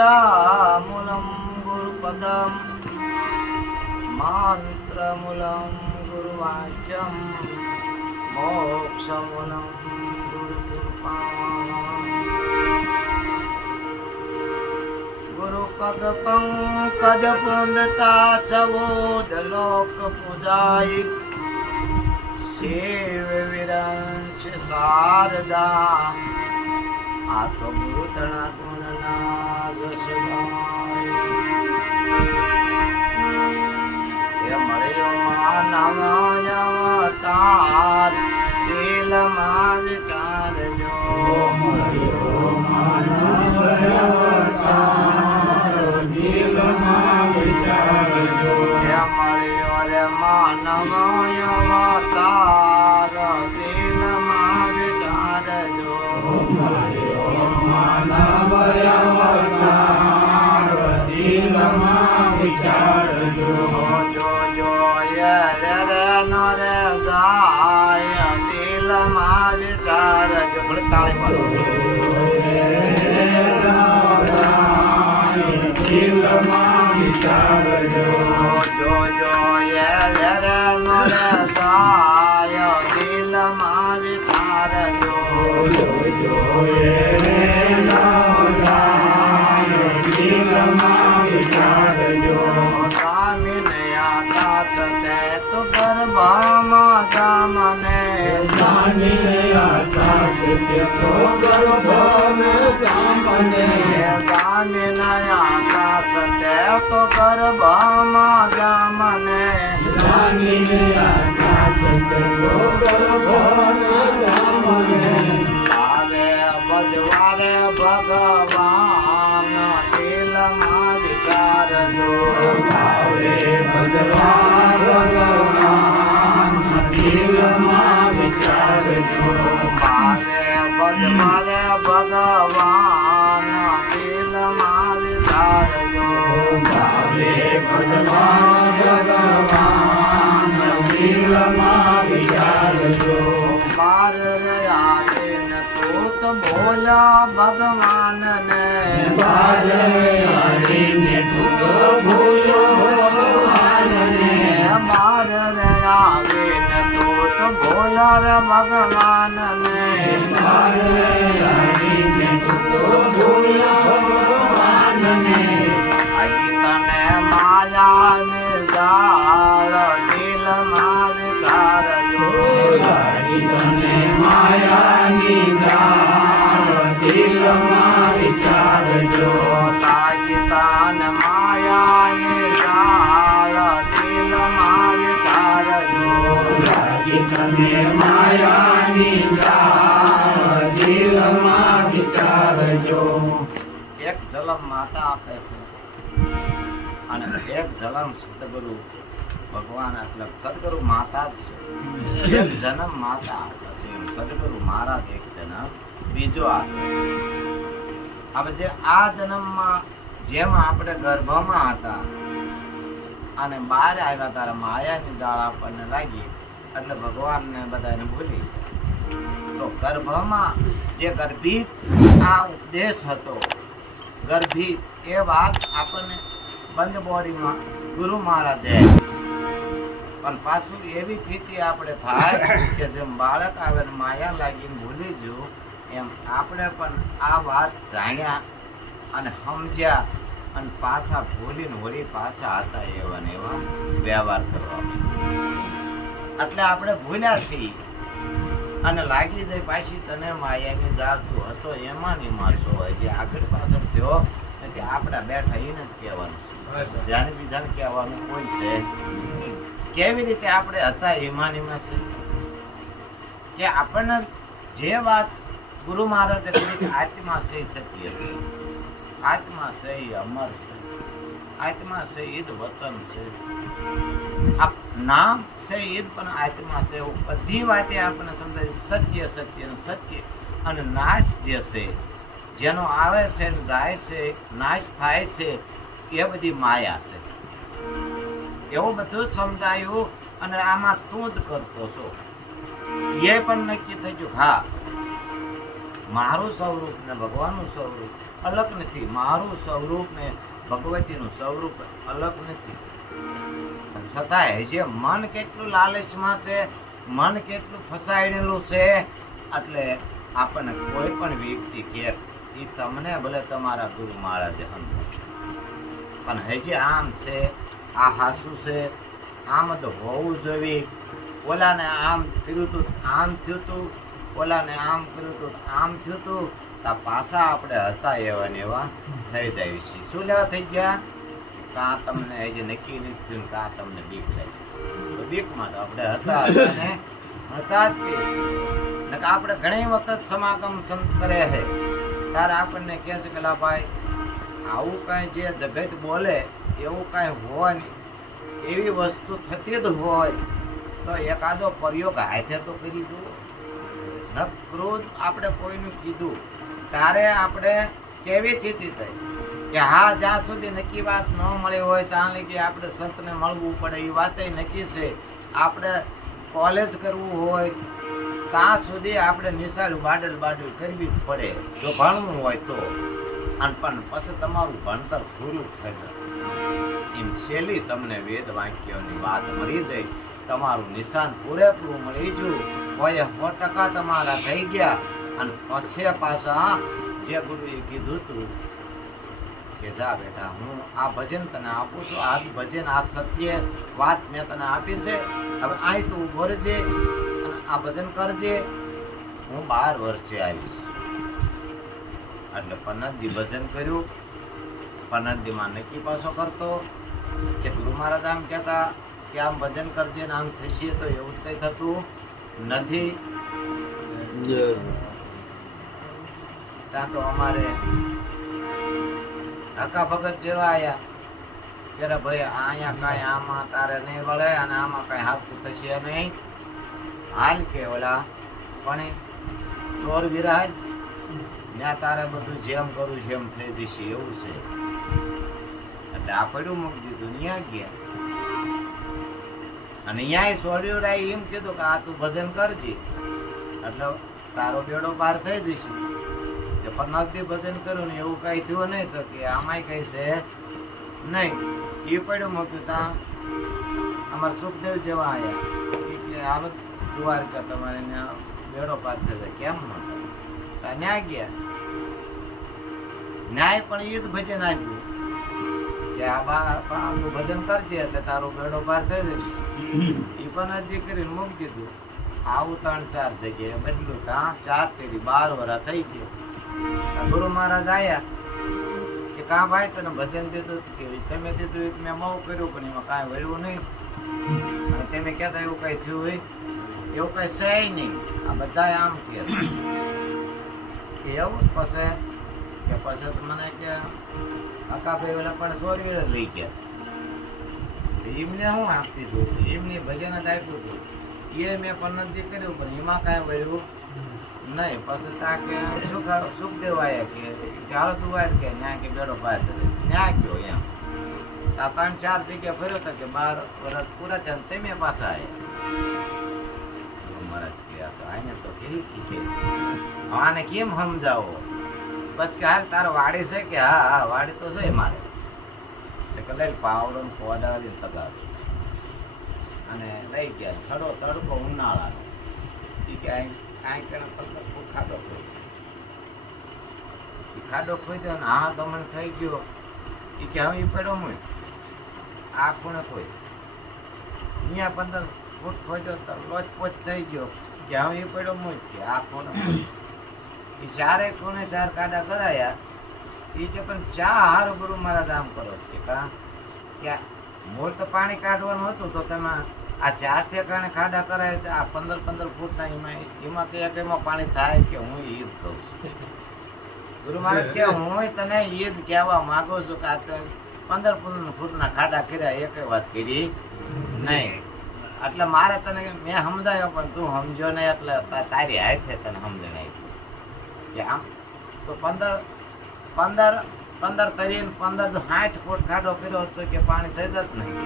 बीजामूलं गुरुपदं मंत्रमूलं गुरुवाक्यं मोक्षमूलं गुरुकृपा गुरुपद पंकज पुंदता चवोद लोक पूजाई शिव विरंश शारदा आत्मभूतणा गुणना यशगाय ये मळ्यो मानवतार दिल માં વિચારજો મળ્યો માનવતાર દિલમાં વિચારજો ये मळ्यो रे मानवतार दिल માં વિચારજો માનવતાર દિલમાં વિચારજો જો જો રે રે નો રે ગાય દિલ માં વિચારજો ભલે તાળી મારો દિલમાં વિચારજો જો જો રે રે નો રે ગાય દિલ માં વિચારજો દિલમાં વિચારજો સ્વામીને આકાશ તે તો ગર્ભમાં જામને જાનીને આકાશ તે તો ગર્ભને જામને સ્વામીને આકાશ તે તો ગર્ભમાં જામને જાનીને આકાશ તે તો ગર્ભને જામને આવે બજવારે ભગવાન દિલમાં વિચારજો ભાવે ભગવાન ભગવાન દિલમાં વિચારજો આવે બજવારે ભગવાન દિલમાં વિચારજો ભાવે ભગવાન ભગવાન દિલમાં વિચારજો માર આવે ન તો બોલા ભગવાન ને બારે આવીને તું તો ભૂલો ભગવાનને માર આવે ન તો બોલા રે ભગવાન ને બારે આવીને તું તો ભૂલો ભગવાનને તને માયા ને જાળ દિલમાં વિચારજો લાગી તને માયાની દાળ દિલમાં વિચારજો લાગી તને માયા ને જાળ દિલમાં વિચારજો લાગી તને માયાની દાળ દિલમાં વિચારજો એક જલમ માતા આપે છે અને એક જલમ સદગુરુ ભગવાન એટલે સદગુરુ માતા જ છે એક જન્મ માતા આપે છે સદગુરુ મહારાજ એક જન્મ બીજો આપે હવે જે આ જન્મમાં જેમ આપણે ગર્ભમાં હતા અને બહાર આવ્યા ત્યારે માયાની જાળ આપણને લાગી એટલે ભગવાનને બધાને ભૂલી ગયા તો ગર્ભમાં જે ગર્ભિત આ ઉપદેશ હતો ગર્ભિત એ વાત આપણને બંધ બોડીમાં ગુરુ મહારાજે પણ પાછું એવી સ્થિતિ આપણે થાય કે જેમ બાળક આવે ને માયા લાગીને ભૂલી ગયું એમ આપણે પણ આ વાત જાણ્યા અને સમજ્યા અને પાછા ભૂલીને વળી પાછા હતા એવા ને એવા વ્યવહાર કરવા એટલે આપણે ભૂલ્યા છીએ અને લાગી જાય પાછી તને માયાની જાળ તું હતો એમાં ની મારશો હોય જે આગળ પાછળ થયો એટલે આપણા બેઠા એને જ કહેવાનું જાણે બીજાને કહેવાનું કોઈ છે કેવી રીતે આપણે હતા એમાં છે કે આપણને જે વાત ગુરુ મહારાજે કીધી કે આત્મા છે સત્ય આત્મા છે અમર છે આત્મા છે ઈદ વચન છે નામ છે ઈદ પણ આત્મા છે બધી વાતે આપણને સમજાય સત્ય સત્ય સત્ય અને નાશ જે છે જેનો આવે છે જાય છે નાશ થાય છે એ બધી માયા છે એવું બધું જ સમજાયું અને આમાં તું જ કરતો છો એ પણ નક્કી થઈ ગયું હા મારું સ્વરૂપ ને ભગવાનનું સ્વરૂપ અલગ નથી. મારું સ્વરૂપ ને ભગવતીનું સ્વરૂપ અલગ નથી. પણ છતાંય જે મન કેટલું લાલચમાં છે, મન કેટલું ફસાયેલું છે, એટલે આપણને કોઈ પણ વ્યક્તિ કે એ તમને ભલે તમારા ગુરુ મહારાજે સમજો, પણ હજી આમ છે, આ હાસું છે, આમ તો હોવું જોઈએ, ઓલાને આમ કર્યું હતું આમ થયું હતું, ઓલાને આમ કર્યું હતું આમ થયું હતું, તો પાછા આપણે હતા એવા ને એવા થઈ જાય છે. શું લેવા થઈ ગયા? કાં તમને હજી નક્કી નથી થયું, કાં તમને બીક લાગી. તો બીકમાં તો આપણે હતા ને હતા જ તે. નકર આપણે ઘણી વખત સમાગમ સંત કરે છે ત્યારે આપણને કહે છે કે લા ભાઈ આવું કાંઈ જે જગત બોલે એવું કાંઈ હોય નહીં, એવી વસ્તુ થતી જ હોય તો એકાદો પ્રયોગ હાથે તો કરી દો. ન ક્રોધ આપણે કોઈનું કીધું ત્યારે આપણે કેવી સ્થિતિ થઈ કે હા, જ્યાં સુધી નક્કી વાત ન મળી હોય ત્યાં લગી આપણે સંતને મળવું પડે, એ વાતે નક્કી છે. આપણે કોલેજ કરવું હોય ત્યાં સુધી આપણે નિશાળું બાડલ કરવી જ પડે જો ભણવું હોય તો. અને પણ પછી તમારું ભણતર પૂરું થઈ જાય એમ શૈલી તમને વેદ વાક્યોની વાત મળી જાય, તમારું નિશાન પૂરેપૂરું મળી ગયું હોય, 100% તમારા થઈ ગયા. અને પછી પાછા જે ગુરુએ કીધું હતું કે જા બેટા હું આ ભજન તને આપું છું, આ ભજન આ સત્ય વાત મેં તને આપી છે, હવે અહીં તું ઉભો રહેજે અને આ ભજન કરજે, હું 12 વર્ષે આવીશ. એટલે 15 દી ભજન કર્યું. 15 દીમાં નક્કી પાછો કરતો કે ગુરુ મહારાજ આમ કહેતા કે આમ ભજન કરજે ને આમ થશે, તો એવું કંઈ થતું નથી. ત્યાં તો અમારે કાકા ભગત જેવા આયા ત્યારે ભાઈ અહીંયા કાંઈ આમાં તારે નહીં વળે અને આમાં કાંઈ હાથું થશે નહીં, હાલ કે ઓલા પણ ચોર વિરાજ ત્યાં તારે બધું જેમ કરું જેમ થઈ જશે એવું છે. એટલે આ પડ્યું મૂકી દીધું, ત્યાં ગયા અને ત્યાં સોર્યુડાએ એમ કીધું કે આ તું ભજન કરજે એટલે તારો બેડો પાર થઈ જશે. 15 દી ભજન કર્યું ને એવું કઈ થયું નહીં તો કે આમાંય કઈ છે નહીં. એ પડ્યું મૂક્યું ત્યાં અમારા સુખદેવ જેવા આવ્યા કે હાલો દ્વારકા તમારે બેડો પાર થઈ જાય. કેમ ન ન્યાય ગયા, ન્યાય પણ એ જ ભજન આપ્યું કે આ ભજન કરજે એટલે તારો બેડો પાર થઈ જશે. એ પણ હજી કરીને મૂકી દીધું. આવું 3-4 જગ્યાએ બદલું, ત્યાં 4 કરી 12 વર્ષ થઈ ગયો. ગુરુ મહારાજ આયા કે કા ભાઈ તને ભજન દીધું કે તમે દીધું મેં બહુ કર્યું પણ એમાં કાંઈ વળ્યું નહીં, અને તમે કહેતા એવું કઈ થયું હોય એવું કઈ છે નહીં. આ બધા આમ કે એવું પછી મને કે અકાભાઈ ઓલા પણ સોરવીર જ લઈ ગયા. એમને હું આપતી હતું, એમને ભજન જ આપ્યું હતું, એ મેં 15 દી કર્યું પણ એમાં કાંઈ વળ્યું નહીં. પછી તા કે સુખદેવ આવ્યા કે હાલો તું વાર કે ન્યા કે બેડો પાર ન્યા ગયો. એમ આ 3-4 જગ્યા ફર્યો હતો કે 12 વર્ષ પૂરા થયા તમે પાછા આવ્યા. મહારાજ ગયા તો આને તો કેવી કે આને કેમ સમજાવો? બસ કે હાલ તારો વાડી છે કે હા વાડી તો છે મારે. કે લઈ પાવડો કોદાળી તગાવ અને લઈ ગયા. છડો તડકો ઉનાળાનો એ કે ખાડો ખોઈ ને હા દમણ થઈ ગયો. એ કે હવે પડ્યો હું આ ખૂણે કોઈ અહીંયા 15 ફૂટ ખોજો તો લોચપોચ થઈ ગયો કે હવે એ પડ્યો હું કે આ ખૂણે એ 4 ખૂણે 4 કાડા કરાયા. એ કે પણ ચા હારું ગુરુ મહારાજ આમ કરો છે કે મૂળ તો પાણી કાઢવાનું હતું તો તમે આ 4 ઠેકાણે ખાડા કરાય આ 15 ફૂટના એમાં એમાં પાણી થાય કે હું એ જ કહું છું. ગુરુ મહારાજ કે હું તને એ જ કહેવા માંગુ છું કે આ 15 ફૂટના ખાડા કર્યા એક વાત કરી નહીં. એટલે મારે તને મેં સમજાયો પણ તું સમજો નહીં એટલે તારી હાથે તને સમજણ આવી કે આમ તો 15 કરીને 15 60 ફૂટ ખાડો કર્યો હતો કે પાણી થઈ જત નહીં.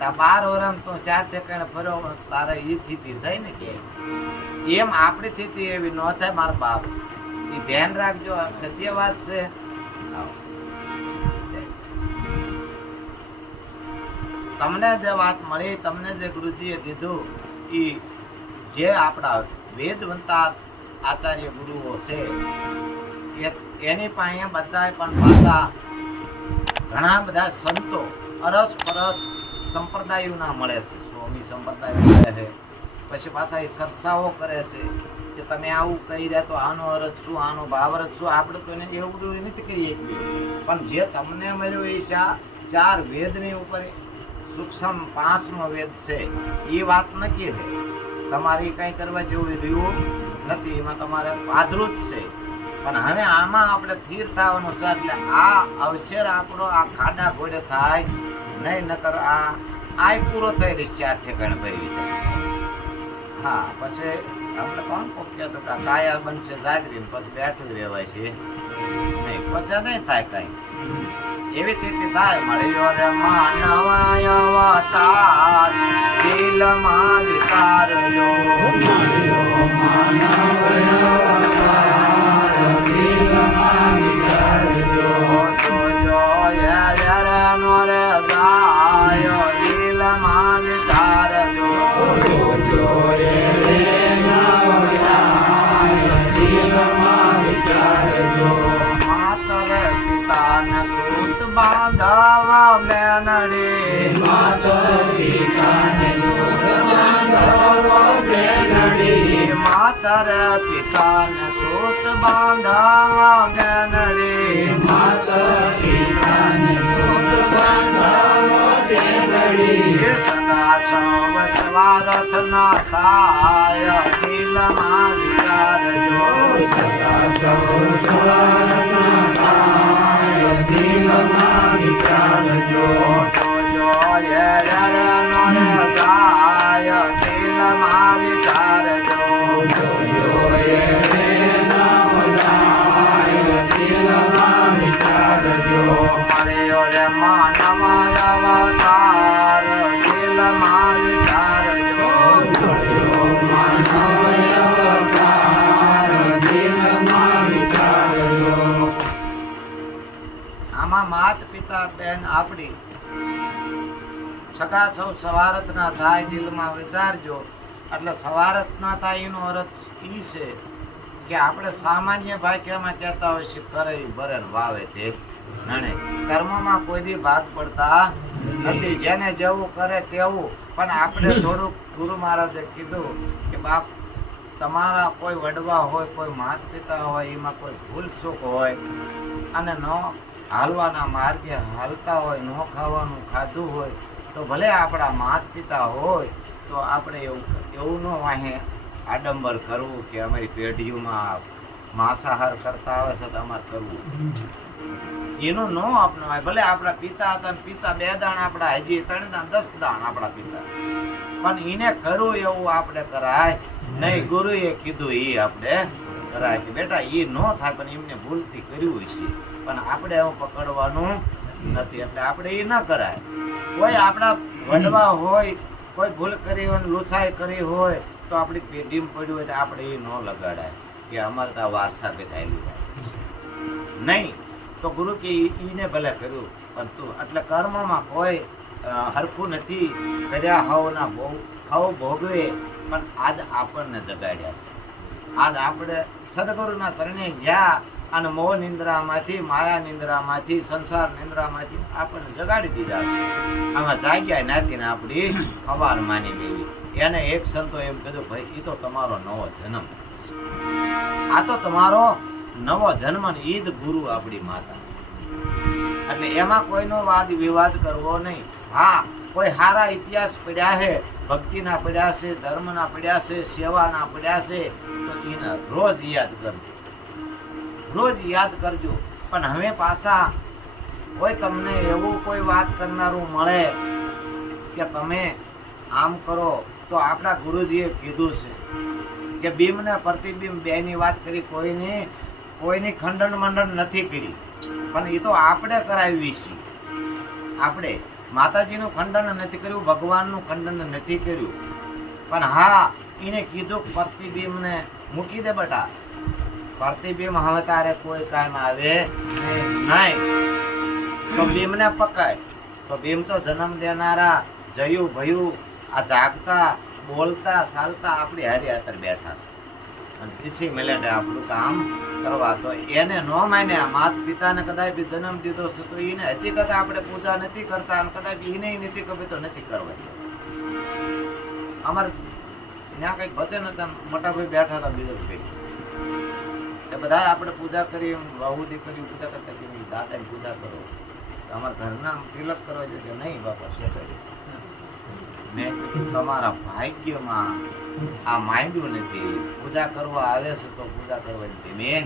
12 વર્ષ તો 4 ઠેકાણે ફર્યો તારે એ સ્થિતિ થઈ ને કે એમ આપણી સ્થિતિ એવી ન થાય. મારા બાપ એ ધ્યાન રાખજો, સત્ય વાત છે. આવો. તમને જે વાત મળી, તમને જે ગુરુજીએ દીધું, એ જે આપણા વેદવંતા આચાર્ય ગુરુઓ છે એની પાસે બધા પણ પાછા ઘણા બધા સંતો અરસ પરસ સંપ્રદાયોના મળે છે. સ્વામી સંપ્રદાય મળે છે, પછી પાછા એ ચર્ચાઓ કરે છે કે તમે આવું કહી રહ્યા તો આનો અર્થ શું, આનો ભાવાર્થ શું. આપણે તો એને એવું બધું નથી કરી શકીએ, પણ જે તમને મળ્યું એ ચાર વેદની ઉપર સૂક્ષ્મ 5મો વેદ છે એ વાત નક્કી છે. તમારી કંઈ કરવા જેવું રહ્યું નથી, એમાં તમારે પાધરું જ છે. પણ હવે આમાં આપણે સ્થિર થવાનું છે, એટલે આ અવસર આપણો આ ખાડા ઘોડે થાય નહીં, નકર આ પૂરો થઈ રહી 4 ઠેકાણે ભરી જાય. હા, પછી આપણે કોણ કોક કહેતો કે કાયા બનશે જાગરી, પછી બેઠું જ રહેવાય છે નહીં, પછી નહીં થાય કાંઈ. એવી રીતે થાય. મળ્યો રે માનવ અવતાર, દિલમાં વિચારજો. મળ્યો માનવ અવતાર, દિલમાં વિચારજો. જોજો રે નો રે ગાય, દિલમાં વિચારજો. જોજો રે નવ ગાય, દિલમાં વિચારજો. માતર પિતાને સૂત બાંધવા બેનડી, માતા પિતાને દૂધ બાંધવા બેનડી. માતર પિતાને સૂત બાંધવા બેનડી. માતા પિતાને દૂધ બાંધવા બેનડી. સદા સૌ સ્વાર્થ ના થાય, દિલમાં વિચારજો. સદા સૌ સ્વાર્થના થાય, દિલમાં વિચારજો. જોજો રે નો રે ગાય, દિલમાં વિચારજો. જોજો રે નવ ગાય, દિલમાં વિચારજો. મળ્યો રે માનવ અવતાર, દિલમાં વિચારજો. મળ્યો માનવ અવતાર, દિલમાં વિચારજો. આમાં માત પિતા બેન આપણી સગા સૌ સવારત ના થાય, દિલમાં વિચારજો. એટલે સવારત ના થાય એનો અર્થ એ છે કે આપણે સામાન્ય ભાષામાં કહેતા હોય છે કરે ભરે વાવે તે નણે. કર્મમાં કોઈ દી ભાગ પડતા નથી, જેને જેવું કરે તેવું. પણ આપણે થોડુંક ગુરુ મહારાજે કીધું કે બાપ, તમારા કોઈ વડવા હોય, કોઈ માત પિતા હોય, એમાં કોઈ ભૂલ ચૂક હોય અને ન હાલવાના માર્ગે હાલતા હોય, ન ખાવાનું ખાધું હોય, તો ભલે આપણા માત પિતા હોય તો આપણે એવું ન વાહે આડંબર કરવું કે અમારી પેઢીઓમાં માંસાહાર કરતા આવે છે તો અમારે કરવું. એનું ન અપનાવાય. ભલે આપણા પિતા હતા ને પિતા 2 દાણ, આપણા હજી 3 દાણ 10 દાણ આપણા પિતા, પણ એને કરવું એવું આપણે કરાય નહીં. ગુરુએ કીધું એ આપણે કરાય કે બેટા એ ન થાય, પણ એમને ભૂલથી કર્યું હશે, પણ આપણે એવું પકડવાનું નથી, એટલે આપણે એ ન કરાય. કોઈ આપણા વડવા હોય, કોઈ ભૂલ કરી હોય, લુસાઈ કરી હોય, તો આપણી પેઢીમાં પડ્યું હોય તો આપણે એ ન લગાડાય કે અમારે તો વારસા બેઠાયેલું નહીં. તો ગુરુ કે એને ભલે કર્યું, પણ તું એટલે કર્મમાં કોઈ હરખું નથી કર્યા. હવ ભોગવે, પણ આજ આપણને જગાડ્યા છે. આજ આપણે સદગુરુના ચરણે જ્યાં અને મોહ નિંદ્રામાંથી, માયા નિંદ્રામાંથી, સંસાર નિંદ્રામાંથી આપણને જગાડી દીધા છે. આમાં જાગ્યા નાતી ને આપણી હવાર માની લેવી. એને એક સંતો એમ કીધું, ભાઈ એ તો તમારો નવો જન્મ, આ તો તમારો નવો જન્મ ને ઈદ ગુરુ આપણી માતા. એટલે એમાં કોઈનો વાદ વિવાદ કરવો નહીં. હા, કોઈ સારા ઇતિહાસ પડ્યા છે, ભક્તિના પડ્યા છે, ધર્મના પડ્યા છે, સેવાના પડ્યા છે, તો એને રોજ યાદ કરજો, રોજ યાદ કરજો. પણ હવે પાછા કોઈ તમને એવું કોઈ વાત કરનારું મળે કે તમે આમ કરો, તો આપણા ગુરુજીએ કીધું છે કે બિંબ ને પ્રતિબિંબ બેની વાત કરી, કોઈની ખંડન મંડન નથી કરી, પણ એ તો આપણે કરાવી છીએ. આપણે માતાજીનું ખંડન નથી કર્યું, ભગવાનનું ખંડન નથી કર્યું, પણ હા એને કીધું પ્રતિબિંબને મૂકી દે બેટા, પ્રતિબિંબ હવે તારે કોઈ કામ આવે નહીં. નહીં તો ભીમને પકાય. તો ભીમ તો જન્મ દેનારા જયું ભયું આ જાગતા બોલતા ચાલતા આપણી હારી હાથર બેઠા છે અને પીછી મિલેટે આપણું કામ કરવા. તો એને ન માને માતા પિતાને કદાચ બી જન્મ દીધો છે તો એને હકીકત આપણે પૂજા નથી કરતા અને કદાચ એને નથી ખબર તો નથી કરવાની. અમારે ત્યાં કંઈક ભજન હતા, મોટા ભાઈ બેઠા હતા બીજો ભાઈ, એ બધા આપણે પૂજા કરી બહુ દીકરી પૂજા કરતા કે દાદાની પૂજા કરો. અમારા ઘરના તિલક કરવા છે કે નહીં બાપા છે કરી. મેં કીધું તમારા ભાગ્યમાં આ માંડ્યું નથી, પૂજા કરવા આવે છે તો પૂજા કરવા નથી. મેં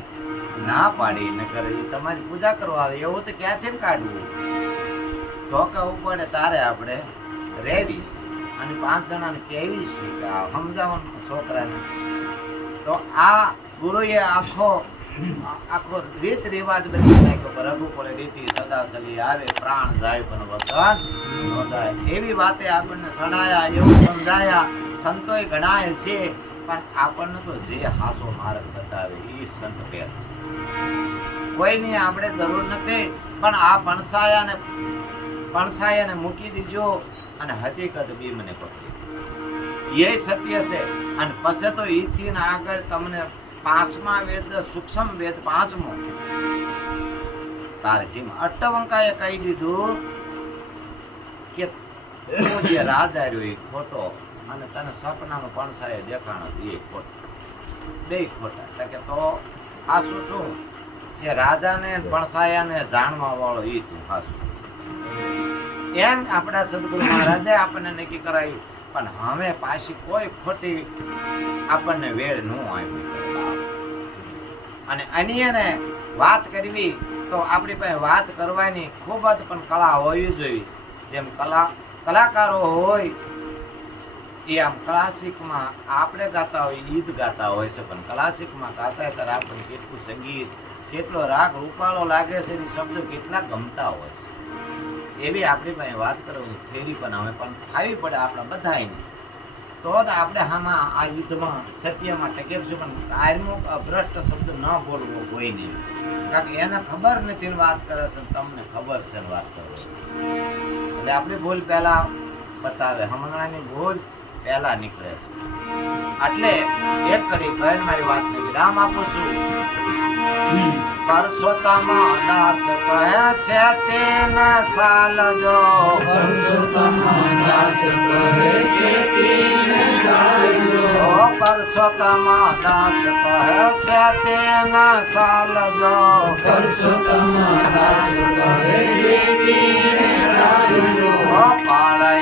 ના પાડી ને કરે તમારી પૂજા કરવા આવે એવું તો ક્યાંથી કાઢવું. ધોકા ઉપાડે તારે આપણે રેવીશ અને 5 જણાને કહેવીશ કે આ સમજાવવાનું છોકરાને. તો આ ગુરુએ આખો રીત રિવાજ બની નાખ્યો. રઘુકુળે રીતિ સદા ચલી આવે, પ્રાણ જાય પણ વચન ન જાય. એવી વાતે આપણને સડાયા, એવું સમજાયા. સંતોય ગણાય છે પણ આપણને તો જે હાચો માર્ગ બતાવે એ સંત પહેર. કોઈની આપણે જરૂર નથી, પણ આ પણસાયાને મૂકી દીજો અને હકીકત બી મને પકડી. એ સત્ય છે. અને પછી તો ઈથી આગળ તમને 5મા વેદ સૂક્ષ્મ વેદ 5મો તારે જેમ અષ્ટવંકાએ કહી દીધું કે તું જે રાજા રહ્યો એ ખોટો અને તને સપનામાં પણસાએ દેખાણો એ ખોટો, બે ખોટા. કે તો આ શું એ રાજાને પણસાયાને જાણવા વાળો એ તું હાસું. એમ આપણા સદગુરુ મહારાજે આપણને નક્કી કરાયું. પણ હવે પાછી કોઈ ખોટી આપણને વેળ ન આવી. અને અન્યને વાત કરવી તો આપણી પાસે વાત કરવાની ખૂબ જ પણ કળા હોવી જોઈએ. જેમ કલાકારો હોય એ આમ ક્લાસિકમાં આપણે ગાતા હોય ગીત ગાતા હોય છે, પણ ક્લાસિકમાં ગાતા હોય ત્યારે આપણને કેટલું સંગીત, કેટલો રાગ રૂપાળો લાગે છે, એ શબ્દો કેટલા ગમતા હોય છે. એવી આપણી પાસે વાત કરવાની ફેરી પણ હવે પણ થાવી પડે આપણા બધાને. તો જ આપણે આમાં આ યુદ્ધમાં સત્યમાં ટકેશું. પણ કાયમો ભ્રષ્ટ શબ્દ ન બોલવો કોઈને, કારણ કે એને ખબર નથી વાત કરે છે, તમને ખબર છે વાત કરો. એટલે આપણી ભૂલ પહેલા બતાવે, હમણાંની ભૂલ પહેલા નીકળે છે. એટલે એક કરી કહીને મારી વાતને વિરામ આપું છું. પરસોત્તમ દાસ કહે છે તેને સાલજો, પરસોત્તમ દાસ કહે છે તેને સાલજો, પરસોત્તમ દાસ કહે છે તેને સાલજો, પરસોત્તમ દાસ કહે છે તેને સાલજો. પાળે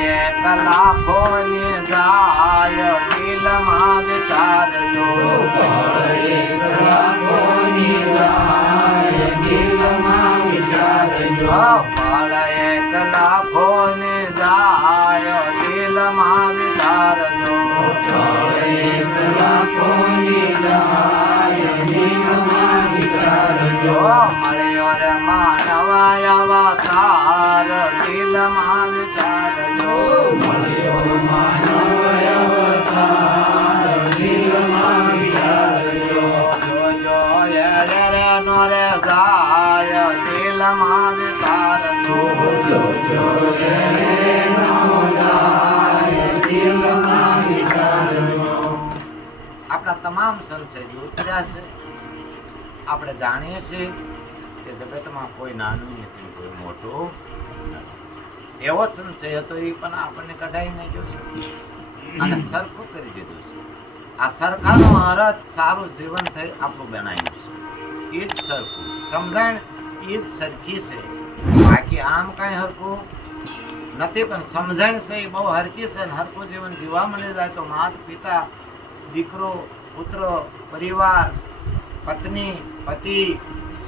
કલાકોની જાય દિલમાં વિચારજો, પાળે કલાકોની જાય દિલમાં વિચારજો, પાળે કલાકોની જાય દિલમાં વિચારજો, પાળે કલાકોની જાય દિલમાં વિચારજો. મળ્યો રે માનવાય અવતાર દિલમાં વિચારજો, મળ્યો માનવ અવતાર દિલમાં વિચારજો, જોજો રે નો રે જાય દિલમાં વિચારજો, જોજો રે નો જાય દિલમાં વિચારજો. આપણા તમામ સંશય દૂર થયા છે. આપણે જાણીએ છીએ કે જગતમાં કોઈ નાનું નથી, કોઈ મોટું નથી. એવો સંશય હતો એ પણ આપણને કઢાઈ નાખ્યો છે અને સરખું કરી દીધું છે. આ સરખાનો અર્થ સારું જીવન થઈ આપણું બનાવ્યું છે. એ જ સરખું સમજણ, એ જ સરખી છે. બાકી આમ કાંઈ હરખું નથી, પણ સમજણ છે એ બહુ હરખી છે. અને હરખું જીવન જીવવા મળી જાય તો માતા પિતા, દીકરો, પુત્ર, પરિવાર, પત્ની, પતિ,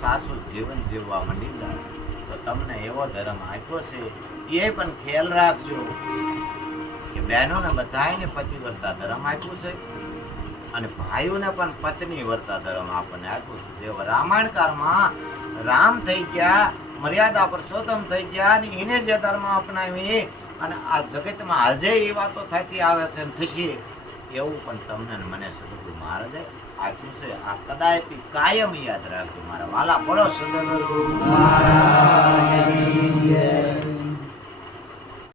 સાસુ જીવન જીવવા માંડી જાય. તો તમને એવો ધર્મ આપ્યો છે એ પણ ખ્યાલ રાખજો કે બહેનોને બધાને પતિ વર્તા ધર્મ આપ્યું છે અને ભાઈઓને પણ પત્ની વર્તા ધર્મ આપણને આપ્યું છે. જેવો રામાયણ કાળમાં રામ થઈ ગયા, મર્યાદા પુરુષોત્તમ થઈ ગયા અને એને જે ધર્મ અપનાવી અને આ જગતમાં આજે એ વાતો થતી આવે છે અને થશે એવું પણ તમને ને મને સદગુરુ મહારાજે આપ્યું છે. આ કદાચ કાયમ યાદ રાખજો મારા વાલા. બોલો સદગુરુ મહારાજ